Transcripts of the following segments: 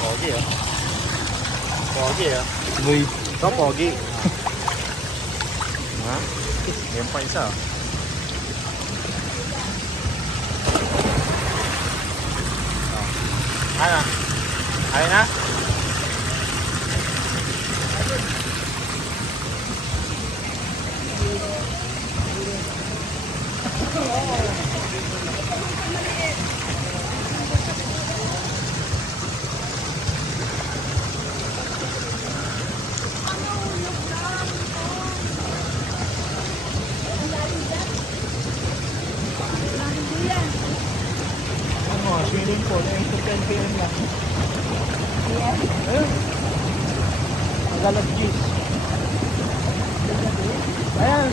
Pogi ah. Pogi ah. Boy. Ito pogi. Ha? Yan pa isa. Ano? Ayun na? Ano, swimming pool, 8 to 10 p.m. lang. Ayun. Tagalog cheese. Ayan.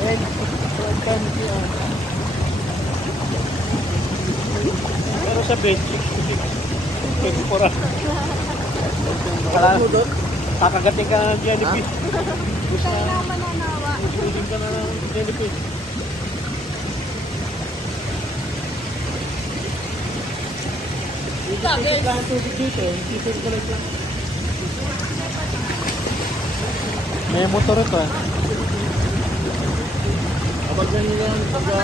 8 to 10 p.m. Pero sa bed, 6 to 6. 24 hours. Kakagating ka ng jellyfish. Gusto na mananawa. ususin ka na ng jellyfish. Ikot lang ang tubig dito eh. Ikot ko lang lang. May motor ito eh. Kapag ganyan yan, kapag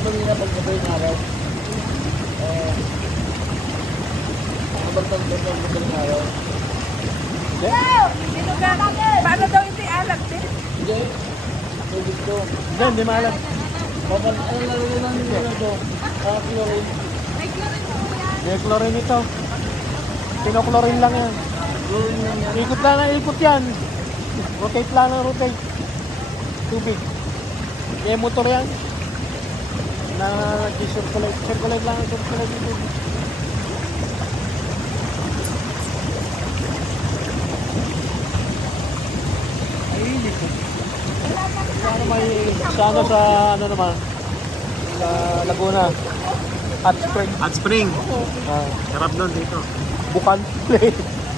gabi ng araw. Kapag ng araw. Paano daw hindi alam din? Hindi. Tubig ko. Hindi maalam. Kapag ang lalagay lang nila ito, chlorine. May chlorine po yan. May chlorine ito. Pino-chlorine lang yan. Ikot lang na ikot yan. Rotate lang na rotate. Tubig. May motor yan. Na nag-circulate. Circulate lang ang circulate ito. Ano may sa ano naman sa Laguna Hot Spring. Hot Spring. Ah, Sarap doon dito. bukan play.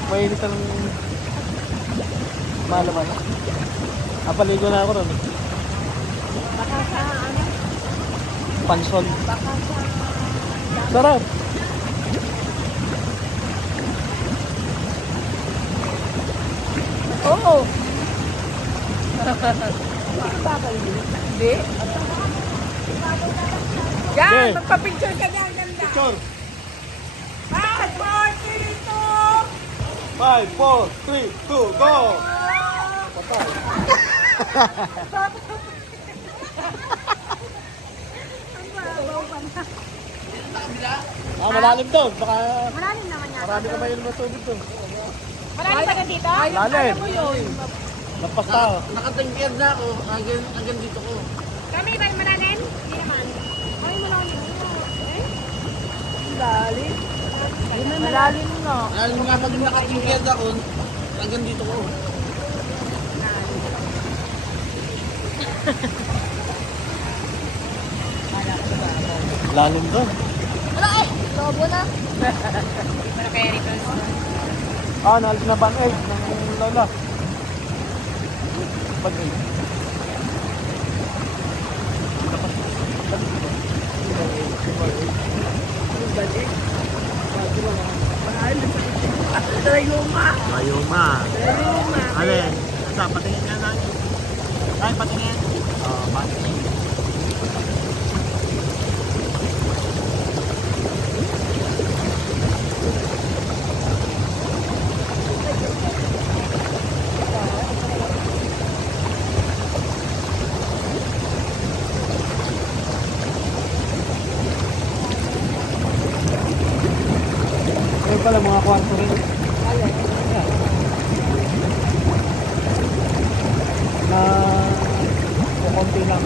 Mainit ang malaman. Napaligo na ako ron. Baka sa ano? Pansol. Baka sa... Sarap. Oo. Bakal hindi. Yan, Okay. magpa-picture ka niya. Ang ganda. Picture. 5, 4, 3, 5, 4, 3, 2, go! Patay. Malalim doon. Baka Malalim naman yan. marami ka may ilong na tubig doon. Malalim ba dito? Malalim. Lampas tao. Nakatangkiyad na ako. Hanggang dito ko. Kami ba yung malalim? Hindi naman. Kami malalim. Eh? Malalim. Malalim nga. Dahil nga pag nakatangkiyad ako, hanggang dito ko. Lalim doon. Wala eh. Lobo na. Wala kaya rito. Ah, naalis na bang 8 ng lola. Bang 8. Layuma. Mayuma. Layuma. Alin? Asa, patingin nga natin. Ay, patingin. Patingin. Ayun pala mga kwarto rin. Na kukunti lang.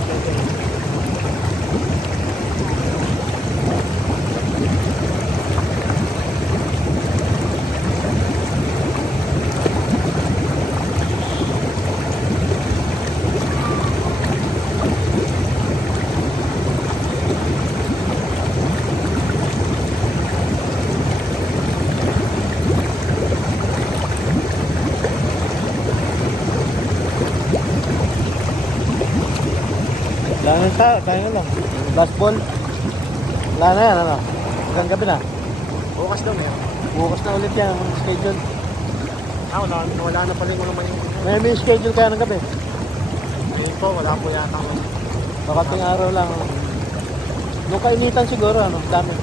Tayo lang. Last ball. Wala na yan, ano? Hanggang gabi na. Bukas daw meron. Bukas na ulit yan, ang schedule. Wala na pala yung naman yung... May schedule kaya ng gabi. Ayun po, wala po yata. Makating araw lang. Nung kainitan siguro, ano? Dami.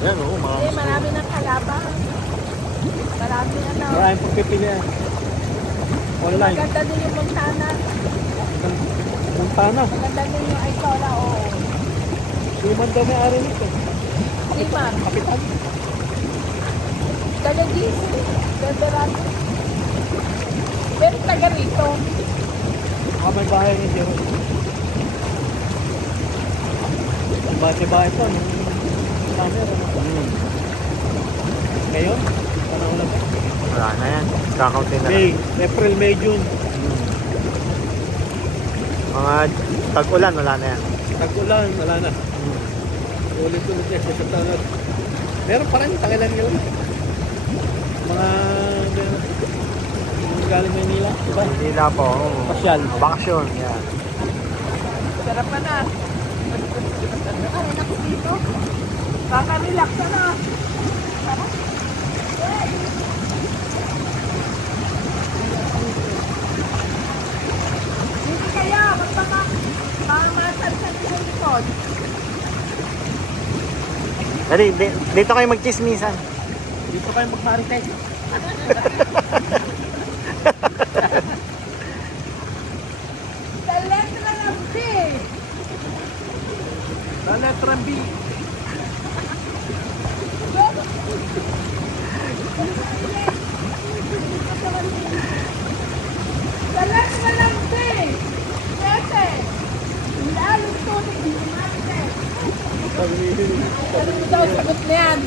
Yan oo, mga... Hindi, marami ng kalaban. Marami ano. Maraming pagpipilian. Online. Maganda din yung Montana. Montana. Maganda din yung Aytola, oo. Suman daw may ari nito. Iman. Kapitan. Taga DC. Ganda pero taga rito. May bahay ni Jero. Bahay po, nung summer, ano? Ngayon? Panahon na ba? Wala na yan. Kakaunti na lang. May, April, May, June. Mga tag-ulan, wala na yan. Tag-ulan, wala na. Ulit-ulit niya sa September. Meron pa rin, tangilan nila. Mga galing Manila, diba? Manila po. oo. Pasyal. Bakasyon. Yan. Sarap ka na. Relax dito. Kaka-relax ka na. Sarap. Hindi kaya, magpapamasan sa likod. Dali, dito kayo magchismisan. Dito kayo mag-marites. Sa letra ng B. Sa letra B. Sa letra ng B. Sete. Lalong tuloy. Ano mo daw sagot na yan?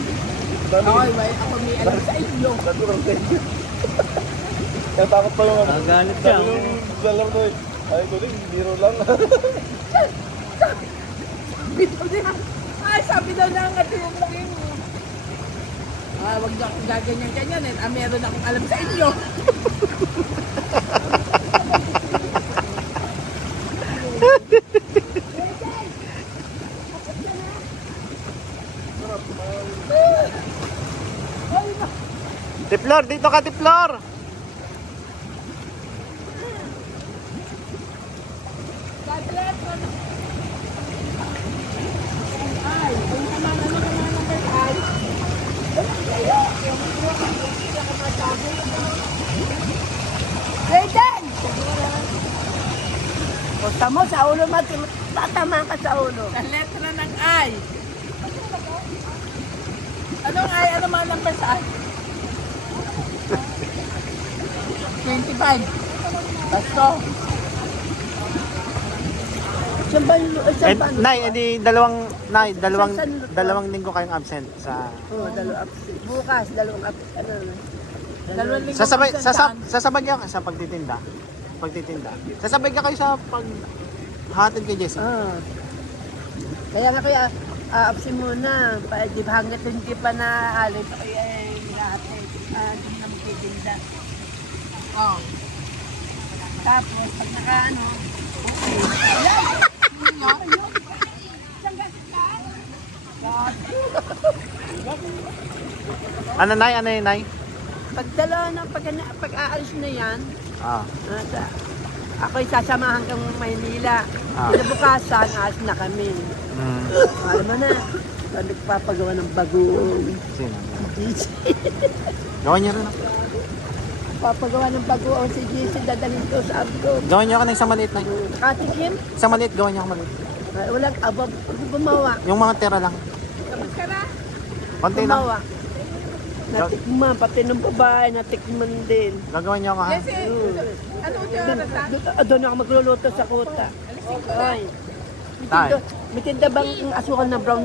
Okay, may ako may alam sa inyo. Kaya takot pa yung ano. Nagalit siya. Dalam ko eh. Ay ko din, biro lang. Bitaw din. Ay, sabi daw na nga ito yung lagay mo. Ah, wag niyo akong gaganyan-ganyan eh. Ah, meron akong alam sa inyo. Tiplor, dito ka, Tiplor! Gadget, ano? Ay, kung naman, ano naman ang ay? Jaden! Punta mo sa ulo, tatama ka sa ulo. Sa letra ng I. Anong I? Ano man ang first I? 25. Basto. Nay, edi dalawang linggo kayong absent sa... Oo, bukas, dalawang ano. Dalawang linggo. Sasabay ka sa pagtitinda. Sasabay ka kayo sa paghatid kay Jessie. Kaya nga kaya, absent muna. Di ba hanggat hindi pa naalis, kaya natin. Hindi na magtitinda. Oh. Tapos, pag nakaano, Ano yun, Nay? pag dalawa na, pag-aalis na yan, Ah. ako'y sasamahan kang Maynila. Ah. Kinabukasan, alis na kami. Alam mo na, nagpapagawa ng bagoong. Sino? GC. Gawan niyo rin. Papagawa ng bagoong si GC, dadalhin ko sa abdo. Gawan niyo ako ng isang maliit, Nay. Katikim, Isang maliit, gawan niyo ako maliit. walang abab, gumawa. Yung mga tira lang. Kamusta Konti lang. gumawa. Natikman, pati ng babae, natikman din. Gagawin niyo ako, ha? Doon ako magluluto sa kuta. Ay. Tay. May tinda bang asukal na brown